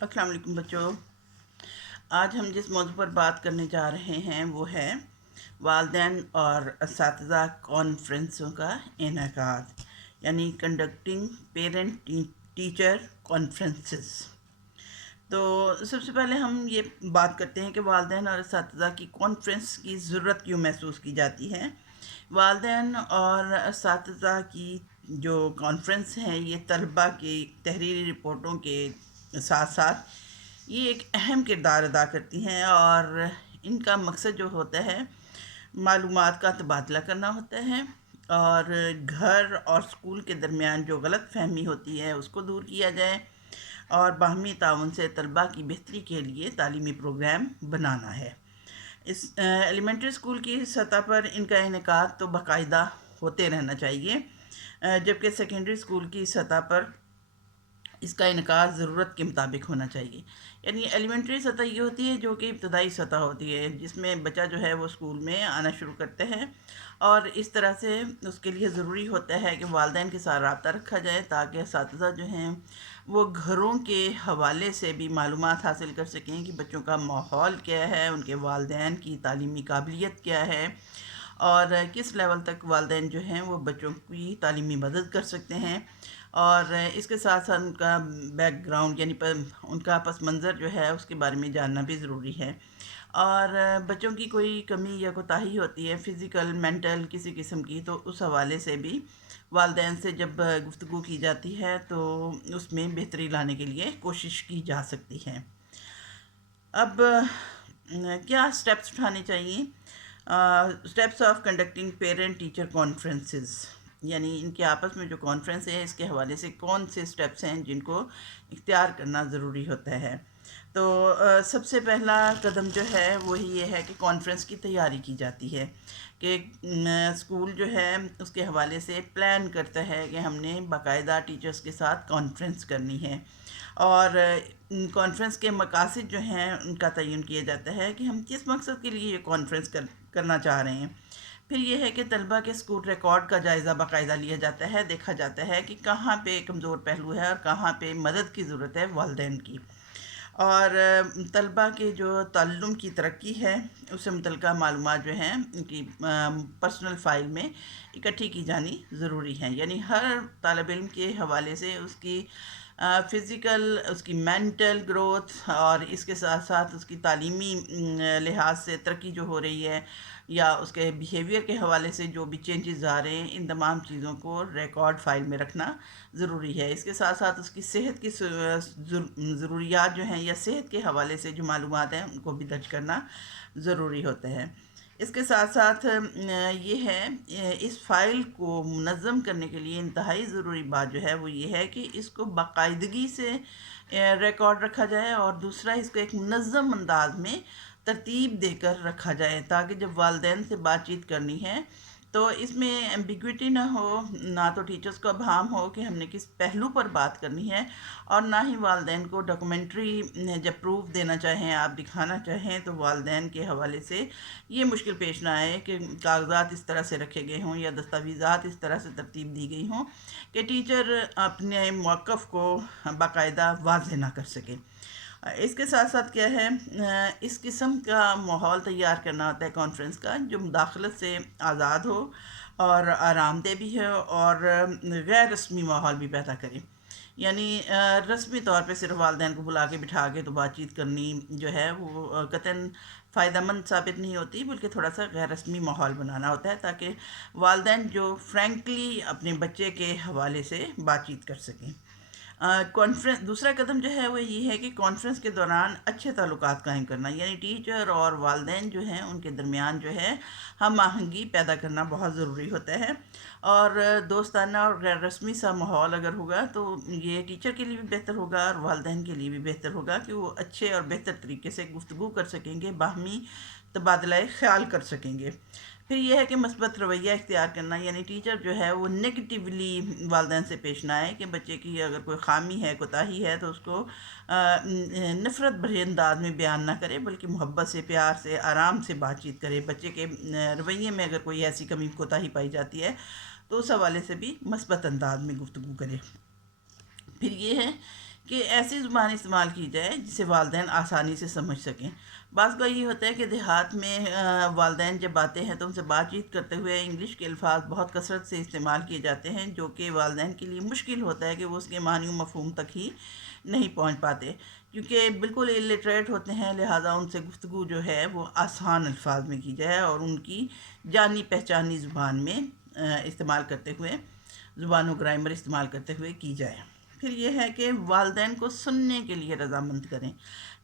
السلام علیکم بچوں. آج ہم جس موضوع پر بات کرنے جا رہے ہیں وہ ہے والدین اور اساتذہ کانفرنسوں کا انعقاد، یعنی کنڈکٹنگ پیرنٹ ٹیچر کانفرنسز. تو سب سے پہلے ہم یہ بات کرتے ہیں کہ والدین اور اساتذہ کی کانفرنس کی ضرورت کیوں محسوس کی جاتی ہے. والدین اور اساتذہ کی جو کانفرنس ہیں یہ طلبہ کی تحریری رپورٹوں کے ساتھ ساتھ یہ ایک اہم کردار ادا کرتی ہیں، اور ان کا مقصد جو ہوتا ہے معلومات کا تبادلہ کرنا ہوتا ہے، اور گھر اور اسکول کے درمیان جو غلط فہمی ہوتی ہے اس کو دور کیا جائے، اور باہمی تعاون سے طلباء کی بہتری کے لیے تعلیمی پروگرام بنانا ہے. اس ایلیمنٹری اسکول کی سطح پر ان کا انعقاد تو باقاعدہ ہوتے رہنا چاہیے، جبکہ سیکنڈری اسکول کی سطح پر اس کا انعقاد ضرورت کے مطابق ہونا چاہیے. یعنی ایلیمنٹری سطح یہ ہوتی ہے جو کہ ابتدائی سطح ہوتی ہے، جس میں بچہ جو ہے وہ اسکول میں آنا شروع کرتے ہیں، اور اس طرح سے اس کے لیے ضروری ہوتا ہے کہ والدین کے ساتھ رابطہ رکھا جائے تاکہ اساتذہ جو ہیں وہ گھروں کے حوالے سے بھی معلومات حاصل کر سکیں کہ بچوں کا ماحول کیا ہے، ان کے والدین کی تعلیمی قابلیت کیا ہے، اور کس لیول تک والدین جو ہیں وہ بچوں کی تعلیمی مدد کر سکتے ہیں. اور اس کے ساتھ ساتھ ان کا بیک گراؤنڈ یعنی ان کا پس منظر جو ہے اس کے بارے میں جاننا بھی ضروری ہے. اور بچوں کی کوئی کمی یا کوتاہی ہوتی ہے فزیکل مینٹل کسی قسم کی، تو اس حوالے سے بھی والدین سے جب گفتگو کی جاتی ہے تو اس میں بہتری لانے کے لیے کوشش کی جا سکتی ہے. اب کیا سٹیپس اٹھانے چاہیے؟ Steps of conducting parent teacher conferences, یعنی ان کے آپس میں جو کانفرنس ہے اس کے حوالے سے کون سے سٹیپس ہیں جن کو اختیار کرنا ضروری ہوتا ہے. تو سب سے پہلا قدم جو ہے وہی یہ ہے کہ کانفرنس کی تیاری کی جاتی ہے، کہ اسکول جو ہے اس کے حوالے سے پلان کرتا ہے کہ ہم نے باقاعدہ ٹیچرز کے ساتھ کانفرنس کرنی ہے، اور کانفرنس کے مقاصد جو ہیں ان کا تعین کیا جاتا ہے کہ ہم کس مقصد کے لیے یہ کانفرنس کرنا چاہ رہے ہیں. پھر یہ ہے کہ طلبہ کے اسکول ریکارڈ کا جائزہ باقاعدہ لیا جاتا ہے، دیکھا جاتا ہے کہ کہاں پہ کمزور پہلو ہے اور کہاں پہ مدد کی ضرورت ہے والدین کی. اور طلبہ کے جو تعلم کی ترقی ہے اس سے متعلقہ معلومات جو ہیں ان کی پرسنل فائل میں اکٹھی کی جانی ضروری ہیں. یعنی ہر طالب علم کے حوالے سے اس کی فزیکل، اس کی مینٹل گروتھ، اور اس کے ساتھ ساتھ اس کی تعلیمی لحاظ سے ترقی جو ہو رہی ہے یا اس کے بیہیویئر کے حوالے سے جو بھی چینجز آ رہے ہیں، ان تمام چیزوں کو ریکارڈ فائل میں رکھنا ضروری ہے. اس کے ساتھ ساتھ اس کی صحت کی ضروریات جو ہیں یا صحت کے حوالے سے جو معلومات ہیں ان کو بھی درج کرنا ضروری ہوتا ہے. اس کے ساتھ ساتھ یہ ہے اس فائل کو منظم کرنے کے لیے انتہائی ضروری بات جو ہے وہ یہ ہے کہ اس کو باقاعدگی سے ریکارڈ رکھا جائے، اور دوسرا اس کو ایک منظم انداز میں ترتیب دے کر رکھا جائے تاکہ جب والدین سے بات چیت کرنی ہے تو اس میں ایمبیگوٹی نہ ہو، نہ تو ٹیچرز کو ابہام ہو کہ ہم نے کس پہلو پر بات کرنی ہے، اور نہ ہی والدین کو ڈاکومنٹری جب پروف دینا چاہیں، آپ دکھانا چاہیں تو والدین کے حوالے سے یہ مشکل پیش نہ آئے کہ کاغذات اس طرح سے رکھے گئے ہوں یا دستاویزات اس طرح سے ترتیب دی گئی ہوں کہ ٹیچر اپنے موقف کو باقاعدہ واضح نہ کر سکے. اس کے ساتھ ساتھ کیا ہے، اس قسم کا ماحول تیار کرنا ہوتا ہے کانفرنس کا جو مداخلت سے آزاد ہو اور آرام دہ بھی ہے، اور غیر رسمی ماحول بھی پیدا کرے. یعنی رسمی طور پہ صرف والدین کو بلا کے بٹھا کے تو بات چیت کرنی جو ہے وہ قطعاً فائدہ مند ثابت نہیں ہوتی، بلکہ تھوڑا سا غیر رسمی ماحول بنانا ہوتا ہے تاکہ والدین جو فرینکلی اپنے بچے کے حوالے سے بات چیت کر سکیں. کانفرنس دوسرا قدم جو ہے وہ یہ ہے کہ کانفرنس کے دوران اچھے تعلقات قائم کرنا، یعنی ٹیچر اور والدین جو ہیں ان کے درمیان جو ہے ہم آہنگی پیدا کرنا بہت ضروری ہوتا ہے. اور دوستانہ اور غیر رسمی سا ماحول اگر ہوگا تو یہ ٹیچر کے لیے بھی بہتر ہوگا اور والدین کے لیے بھی بہتر ہوگا کہ وہ اچھے اور بہتر طریقے سے گفتگو کر سکیں گے، باہمی تبادلہ خیال کر سکیں گے. پھر یہ ہے کہ مثبت رویہ اختیار کرنا، یعنی ٹیچر جو ہے وہ نگیٹیولی والدین سے پیش نہ آئے کہ بچے کی اگر کوئی خامی ہے، کوتاہی ہے تو اس کو نفرت بھرے انداز میں بیان نہ کرے، بلکہ محبت سے، پیار سے، آرام سے بات چیت کرے. بچے کے رویے میں اگر کوئی ایسی کمی کوتاہی پائی جاتی ہے تو اس حوالے سے بھی مثبت انداز میں گفتگو کرے. پھر یہ ہے کہ ایسی زبان استعمال کی جائے جسے والدین آسانی سے سمجھ سکیں۔ بعض کا یہ ہوتا ہے کہ دیہات میں والدین جب آتے ہیں تو ان سے بات چیت کرتے ہوئے انگلش کے الفاظ بہت کثرت سے استعمال کیے جاتے ہیں، جو کہ والدین کے لیے مشکل ہوتا ہے کہ وہ اس کے معنی و مفہوم تک ہی نہیں پہنچ پاتے، کیونکہ بالکل الٹریٹ ہوتے ہیں، لہٰذا ان سے گفتگو جو ہے وہ آسان الفاظ میں کی جائے اور ان کی جانی پہچانی زبان میں استعمال کرتے ہوئے، زبان و گرامر استعمال کرتے ہوئے کی جائے۔ پھر یہ ہے کہ والدین کو سننے کے لیے رضامند کریں،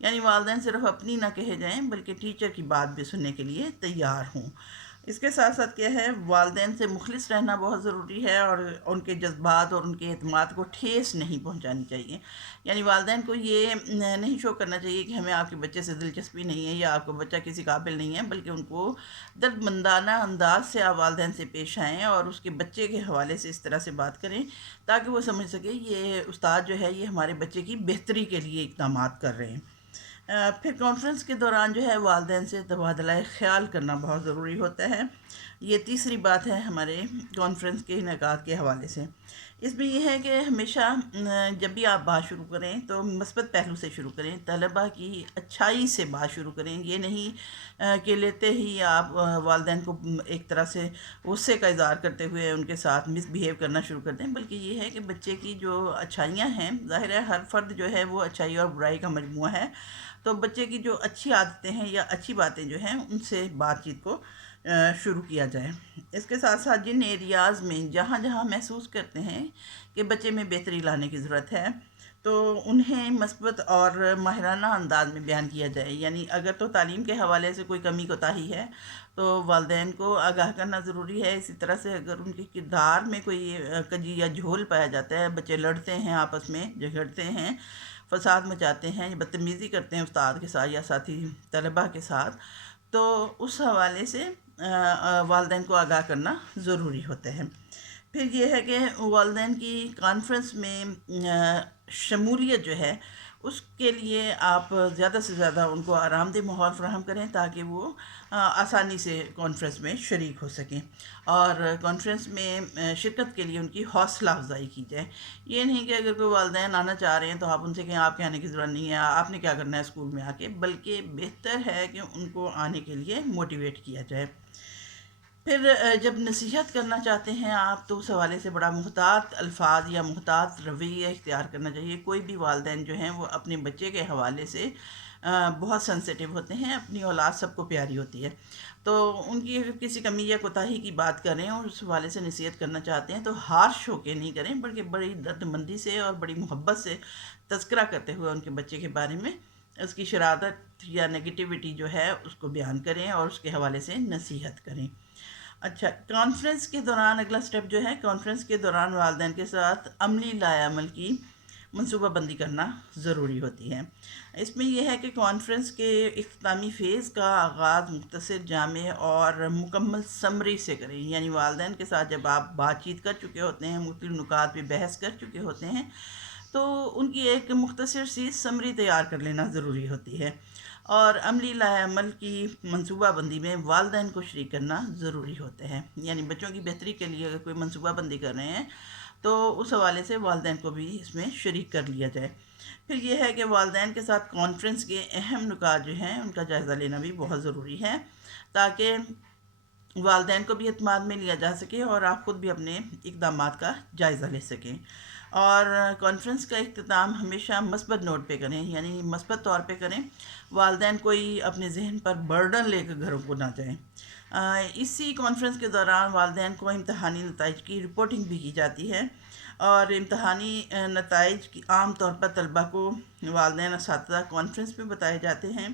یعنی والدین صرف اپنی نہ کہے جائیں بلکہ ٹیچر کی بات بھی سننے کے لیے تیار ہوں۔ اس کے ساتھ ساتھ کیا ہے، والدین سے مخلص رہنا بہت ضروری ہے اور ان کے جذبات اور ان کے اعتماد کو ٹھیس نہیں پہنچانی چاہیے، یعنی والدین کو یہ نہیں شو کرنا چاہیے کہ ہمیں آپ کے بچے سے دلچسپی نہیں ہے یا آپ کا بچہ کسی قابل نہیں ہے، بلکہ ان کو درد مندانہ انداز سے آپ والدین سے پیش آئیں اور اس کے بچے کے حوالے سے اس طرح سے بات کریں تاکہ وہ سمجھ سکے یہ استاد جو ہے یہ ہمارے بچے کی بہتری کے لیے اقدامات کر رہے ہیں۔ پھر کانفرنس کے دوران جو ہے والدین سے تبادلہ خیال کرنا بہت ضروری ہوتا ہے۔ یہ تیسری بات ہے ہمارے کانفرنس کے انعقاد کے حوالے سے۔ اس میں یہ ہے کہ ہمیشہ جب بھی آپ بات شروع کریں تو مثبت پہلو سے شروع کریں، طلباء کی اچھائی سے بات شروع کریں۔ یہ نہیں کہ لیتے ہی آپ والدین کو ایک طرح سے غصے کا اظہار کرتے ہوئے ان کے ساتھ مس بیہیو کرنا شروع کر دیں، بلکہ یہ ہے کہ بچے کی جو اچھائیاں ہیں، ظاہر ہے ہر فرد جو ہے وہ اچھائی اور برائی کا مجموعہ ہے، تو بچے کی جو اچھی عادتیں ہیں یا اچھی باتیں جو ہیں ان سے بات چیت کو شروع کیا جائے۔ اس کے ساتھ ساتھ جن ایریاز میں جہاں جہاں محسوس کرتے ہیں کہ بچے میں بہتری لانے کی ضرورت ہے تو انہیں مثبت اور ماہرانہ انداز میں بیان کیا جائے، یعنی اگر تو تعلیم کے حوالے سے کوئی کمی کوتاہی ہے تو والدین کو آگاہ کرنا ضروری ہے۔ اسی طرح سے اگر ان کے کردار میں کوئی کجی یا جھول پایا جاتا ہے، بچے لڑتے ہیں، آپس میں جھگڑتے ہیں، فساد مچاتے ہیں، بدتمیزی کرتے ہیں استاد کے ساتھ یا ساتھی طلباء کے ساتھ، تو اس حوالے سے والدین کو آگاہ کرنا ضروری ہوتا ہے۔ پھر یہ ہے کہ والدین کی کانفرنس میں شمولیت جو ہے اس کے لیے آپ زیادہ سے زیادہ ان کو آرام دہ ماحول فراہم کریں تاکہ وہ آسانی سے کانفرنس میں شریک ہو سکیں، اور کانفرنس میں شرکت کے لیے ان کی حوصلہ افزائی کی جائے۔ یہ نہیں کہ اگر کوئی والدین آنا چاہ رہے ہیں تو آپ ان سے کہیں آپ کے آنے کی ضرورت نہیں ہے، آپ نے کیا کرنا ہے اسکول میں آ کے، بلکہ بہتر ہے کہ ان کو آنے کے لیے موٹیویٹ کیا جائے۔ پھر جب نصیحت کرنا چاہتے ہیں آپ تو اس حوالے سے بڑا محتاط الفاظ یا محتاط رویہ اختیار کرنا چاہیے۔ کوئی بھی والدین جو ہیں وہ اپنے بچے کے حوالے سے بہت سینسیٹیو ہوتے ہیں، اپنی اولاد سب کو پیاری ہوتی ہے، تو ان کی اگر کسی کمی یا کوتاہی کی بات کریں اور اس حوالے سے نصیحت کرنا چاہتے ہیں تو ہارش ہو کے نہیں کریں، بلکہ بڑی درد مندی سے اور بڑی محبت سے تذکرہ کرتے ہوئے ان کے بچے کے بارے میں اس کی شرارت یا نگیٹیوٹی جو ہے اس کو بیان کریں اور اس کے حوالے سے نصیحت کریں۔ اچھا، کانفرنس کے دوران اگلا سٹیپ جو ہے، کانفرنس کے دوران والدین کے ساتھ عملی لائے عمل کی منصوبہ بندی کرنا ضروری ہوتی ہے۔ اس میں یہ ہے کہ کانفرنس کے اختتامی فیز کا آغاز مختصر، جامع اور مکمل سمری سے کریں، یعنی والدین کے ساتھ جب آپ بات چیت کر چکے ہوتے ہیں، مختلف نکات پہ بحث کر چکے ہوتے ہیں، تو ان کی ایک مختصر سی سمری تیار کر لینا ضروری ہوتی ہے، اور عملی لائے عمل کی منصوبہ بندی میں والدین کو شریک کرنا ضروری ہوتا ہے، یعنی بچوں کی بہتری کے لیے اگر کوئی منصوبہ بندی کر رہے ہیں تو اس حوالے سے والدین کو بھی اس میں شریک کر لیا جائے۔ پھر یہ ہے کہ والدین کے ساتھ کانفرنس کے اہم نکات جو ہیں ان کا جائزہ لینا بھی بہت ضروری ہے تاکہ والدین کو بھی اعتماد میں لیا جا سکے اور آپ خود بھی اپنے اقدامات کا جائزہ لے سکیں۔ اور کانفرنس کا اختتام ہمیشہ مثبت نوٹ پہ کریں، یعنی مثبت طور پہ کریں، والدین کوئی اپنے ذہن پر برڈن لے کر گھروں کو نہ جائیں۔ اسی کانفرنس کے دوران والدین کو امتحانی نتائج کی رپورٹنگ بھی کی جاتی ہے، اور امتحانی نتائج کی عام طور پر طلباء کو والدین اساتذہ کانفرنس میں بتائے جاتے ہیں،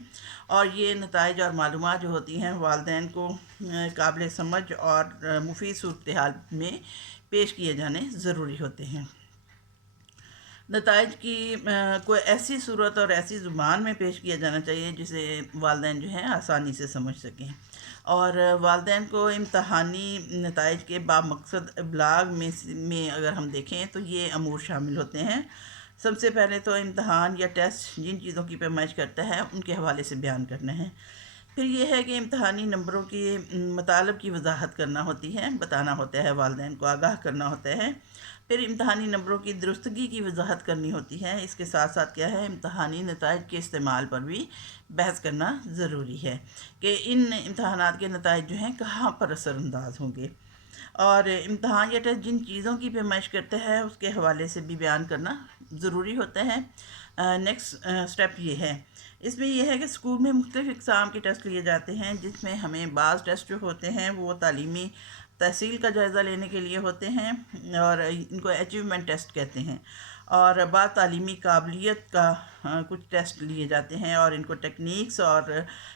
اور یہ نتائج اور معلومات جو ہوتی ہیں والدین کو قابل سمجھ اور مفید صورتحال میں پیش کیے جانے ضروری ہوتے ہیں۔ نتائج کی کوئی ایسی صورت اور ایسی زبان میں پیش کیا جانا چاہیے جسے والدین جو ہیں آسانی سے سمجھ سکیں، اور والدین کو امتحانی نتائج کے بامقصد ابلاغ میں اگر ہم دیکھیں تو یہ امور شامل ہوتے ہیں۔ سب سے پہلے تو امتحان یا ٹیسٹ جن چیزوں کی پیمائش کرتا ہے ان کے حوالے سے بیان کرنا ہے۔ پھر یہ ہے کہ امتحانی نمبروں کے مطالب کی وضاحت کرنا ہوتی ہے، بتانا ہوتا ہے، والدین کو آگاہ کرنا ہوتا ہے پھر امتحانی نمبروں کی درستگی کی وضاحت کرنی ہوتی ہے۔ اس کے ساتھ ساتھ کیا ہے، امتحانی نتائج کے استعمال پر بھی بحث کرنا ضروری ہے کہ ان امتحانات کے نتائج جو ہیں کہاں پر اثر انداز ہوں گے، اور امتحان یا ٹیسٹ جن چیزوں کی پیمائش کرتے ہیں اس کے حوالے سے بھی بیان کرنا ضروری ہوتا ہے۔ نیکسٹ سٹیپ یہ ہے، اس میں یہ ہے کہ اسکول میں مختلف اقسام کے ٹیسٹ لیے جاتے ہیں، جس میں ہمیں بعض ٹیسٹ جو ہوتے ہیں وہ تعلیمی تحصیل کا جائزہ لینے کے لیے ہوتے ہیں اور ان کو اچیومنٹ ٹیسٹ کہتے ہیں، اور بعض تعلیمی قابلیت کا کچھ ٹیسٹ لیے جاتے ہیں اور ان کو ٹیکنیکس اور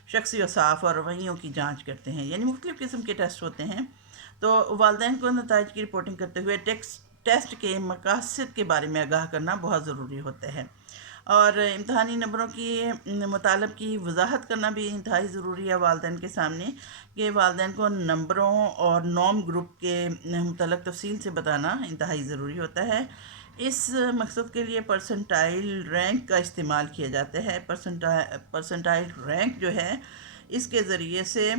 شخصی اوصاف اور رویوں کی جانچ کرتے ہیں، یعنی مختلف قسم کے ٹیسٹ ہوتے ہیں۔ تو والدین کو نتائج کی رپورٹنگ کرتے ہوئے ٹیسٹ کے مقاصد کے بارے میں آگاہ کرنا بہت ضروری ہوتا ہے، اور امتحانی نمبروں کی مطالب کی وضاحت کرنا بھی انتہائی ضروری ہے والدین کے سامنے، کہ والدین کو نمبروں اور نوم گروپ کے متعلق تفصیل سے بتانا انتہائی ضروری ہوتا ہے۔ اس مقصد کے لیے پرسنٹائل رینک کا استعمال کیا جاتا ہے۔ پرسنٹائل رینک جو ہے، اس کے ذریعے سے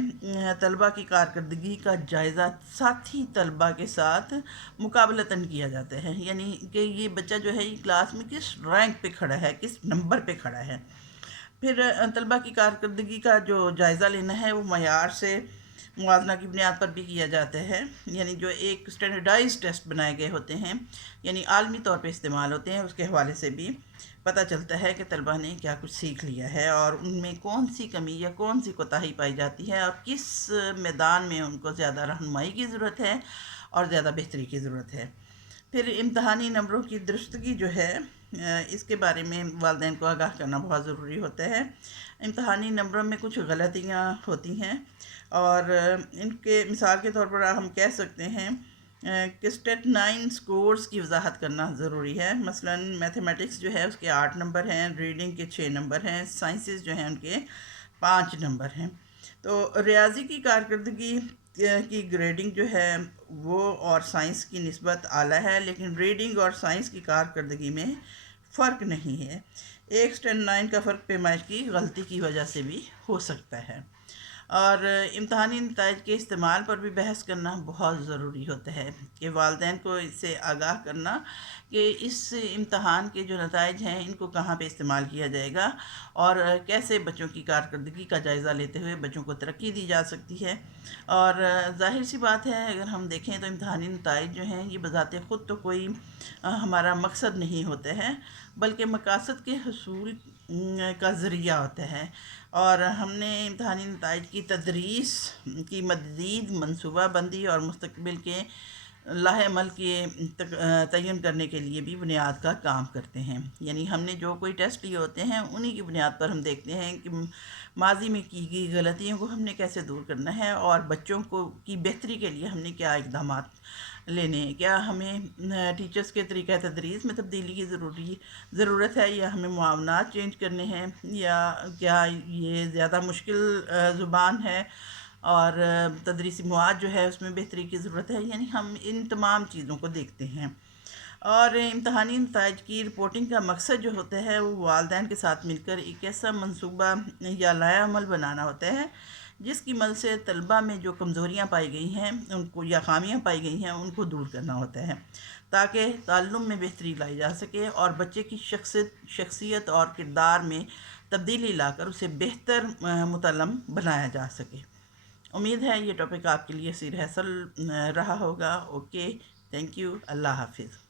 طلباء کی کارکردگی کا جائزہ ساتھی طلباء کے ساتھ مقابلتاً کیا جاتا ہے، یعنی کہ یہ بچہ جو ہے یہ کلاس میں کس رینک پہ کھڑا ہے، کس نمبر پہ کھڑا ہے۔ پھر طلباء کی کارکردگی کا جو جائزہ لینا ہے وہ معیار سے موازنہ کی بنیاد پر بھی کیا جاتا ہے، یعنی جو ایک اسٹینڈرڈائز ٹیسٹ بنائے گئے ہوتے ہیں، یعنی عالمی طور پہ استعمال ہوتے ہیں، اس کے حوالے سے بھی پتہ چلتا ہے کہ طلباء نے کیا کچھ سیکھ لیا ہے اور ان میں کون سی کمی یا کون سی کوتاہی پائی جاتی ہے اور کس میدان میں ان کو زیادہ رہنمائی کی ضرورت ہے اور زیادہ بہتری کی ضرورت ہے۔ پھر امتحانی نمبروں کی درستگی جو ہے، اس کے بارے میں والدین کو آگاہ کرنا بہت ضروری ہوتا ہے۔ امتحانی نمبروں میں کچھ غلطیاں ہوتی ہیں اور ان کے مثال کے طور پر ہم کہہ سکتے ہیں کہ اسٹیٹ 9 سکورز کی وضاحت کرنا ضروری ہے۔ مثلا میتھمیٹکس جو ہے اس کے 8 نمبر ہیں، ریڈنگ کے 6 نمبر ہیں، سائنسز جو ہیں ان کے 5 نمبر ہیں۔ تو ریاضی کی کارکردگی کی گریڈنگ جو ہے وہ اور سائنس کی نسبت اعلیٰ ہے، لیکن ریڈنگ اور سائنس کی کارکردگی میں فرق نہیں ہے۔ ایک اسٹینڈ 9 کا فرق پیمائش کی غلطی کی وجہ سے بھی ہو سکتا ہے، اور امتحانی نتائج کے استعمال پر بھی بحث کرنا بہت ضروری ہوتا ہے کہ والدین کو اس سے آگاہ کرنا کہ اس امتحان کے جو نتائج ہیں ان کو کہاں پہ استعمال کیا جائے گا اور کیسے بچوں کی کارکردگی کا جائزہ لیتے ہوئے بچوں کو ترقی دی جا سکتی ہے۔ اور ظاہر سی بات ہے، اگر ہم دیکھیں تو امتحانی نتائج جو ہیں یہ بذات خود تو کوئی ہمارا مقصد نہیں ہوتے ہیں، بلکہ مقاصد کے حصول کا ذریعہ ہوتا ہے، اور ہم نے امتحانی نتائج کی تدریس کی مزید منصوبہ بندی اور مستقبل کے لاہ عمل کے تعین کرنے کے لیے بھی بنیاد کا کام کرتے ہیں، یعنی ہم نے جو کوئی ٹیسٹ لیے ہوتے ہیں انہی کی بنیاد پر ہم دیکھتے ہیں کہ ماضی میں کی گئی غلطیوں کو ہم نے کیسے دور کرنا ہے اور بچوں کو کی بہتری کے لیے ہم نے کیا اقدامات لینے ہیں۔ کیا ہمیں ٹیچرز کے طریقہ تدریس میں تبدیلی کی ضرورت ہے، یا ہمیں معاونات چینج کرنے ہیں، یا کیا یہ زیادہ مشکل زبان ہے اور تدریسی مواد جو ہے اس میں بہتری کی ضرورت ہے، یعنی ہم ان تمام چیزوں کو دیکھتے ہیں۔ اور امتحانی نتائج کی رپورٹنگ کا مقصد جو ہوتا ہے وہ والدین کے ساتھ مل کر ایک ایسا منصوبہ یا لائحہ عمل بنانا ہوتا ہے جس کی مدد سے طلباء میں جو کمزوریاں پائی گئی ہیں ان کو یا خامیاں پائی گئی ہیں ان کو دور کرنا ہوتا ہے، تاکہ تعلم میں بہتری لائی جا سکے اور بچے کی شخصیت اور کردار میں تبدیلی لا کر اسے بہتر متعلم بنایا جا سکے۔ امید ہے یہ ٹاپک آپ کے لیے سیر حاصل رہا ہوگا۔ اوکے، تھینک یو، اللہ حافظ۔